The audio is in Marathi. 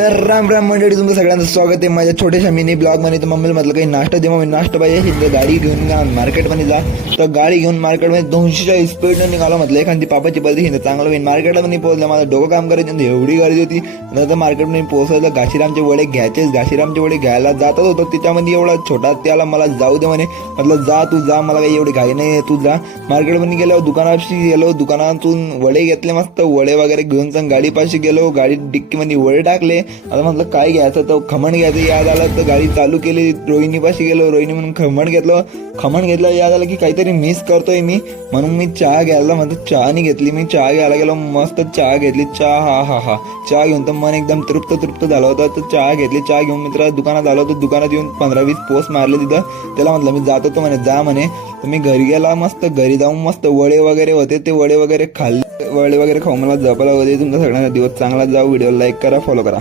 तर राम राम मंडळी, तुमचं सगळ्यांचं स्वागत आहे माझ्या छोट्याशा मिनी ब्लॉग मध्ये. तर मम्मीला म्हटलं काही नाश्ता दे, मग नाश्ता पाहिजे तर गाडी घेऊन जा मार्केटमध्ये जा. तर गाडी घेऊन मार्केटमध्ये 200च्या स्पीडनं निघालो. म्हटलं एखादी पापाची बर्दी हिंद चांगलं होईल. मार्केटमध्ये पोहोचलं, माझं डोकं काम करायचं, एवढी गर्दी होती. नंतर मार्केटमध्ये पोहोचलं, घाशीरामचे वडे घ्यायचेच. घाशीरामचे वडे घ्यायला जातच होतो, त्याच्यामध्ये एवढा छोटा त्याला मला जाऊ दे म्हणे. म्हटलं जा तू जा, मला काही एवढी घाई नाही, तू जा. मार्केटमध्ये गेलो, दुकानाशी गेलो, दुकानातून वडे घेतले, मस्त वडे वगैरे घेऊन सांग गाडीपाशी गेलो. गाडी डिक्कीमध्ये वडे टाकले. आता म्हटलं काय घ्यायचं, तर खमण घ्यायचं याद आलं, तर गाडी चालू केली. रोहिणीपाशी गेलो, रोहिणी म्हणून खमण घेतलं. खमण घेतलं, याद आलं की काहीतरी मिस करतोय मी, म्हणून मी चहा घ्यायला म्हणतो. चहा नाही घेतली, मी चहा घ्यायला गेलो. मस्त चहा घेतली. चहा हा चहा घेऊन तर मन एकदम तृप्त झालं होतं. तर चहा घेतली. चहा घेऊन मित्र दुकानात आलो होतो. दुकानात येऊन 15-20 पोस्ट मारले तिथं. त्याला म्हटलं मी जातो, तो म्हणे जा म्हणे. तर मी घरी गेला. मस्त घरी जाऊन मस्त वडे वगैरे होते, ते वडे वगैरे खाल्ले. वडे वगैरे खाऊन मला झोपायला होते. तुमचा सगळ्यांचा दिवस चांगला जाऊ. व्हिडिओ लाईक करा, फॉलो करा.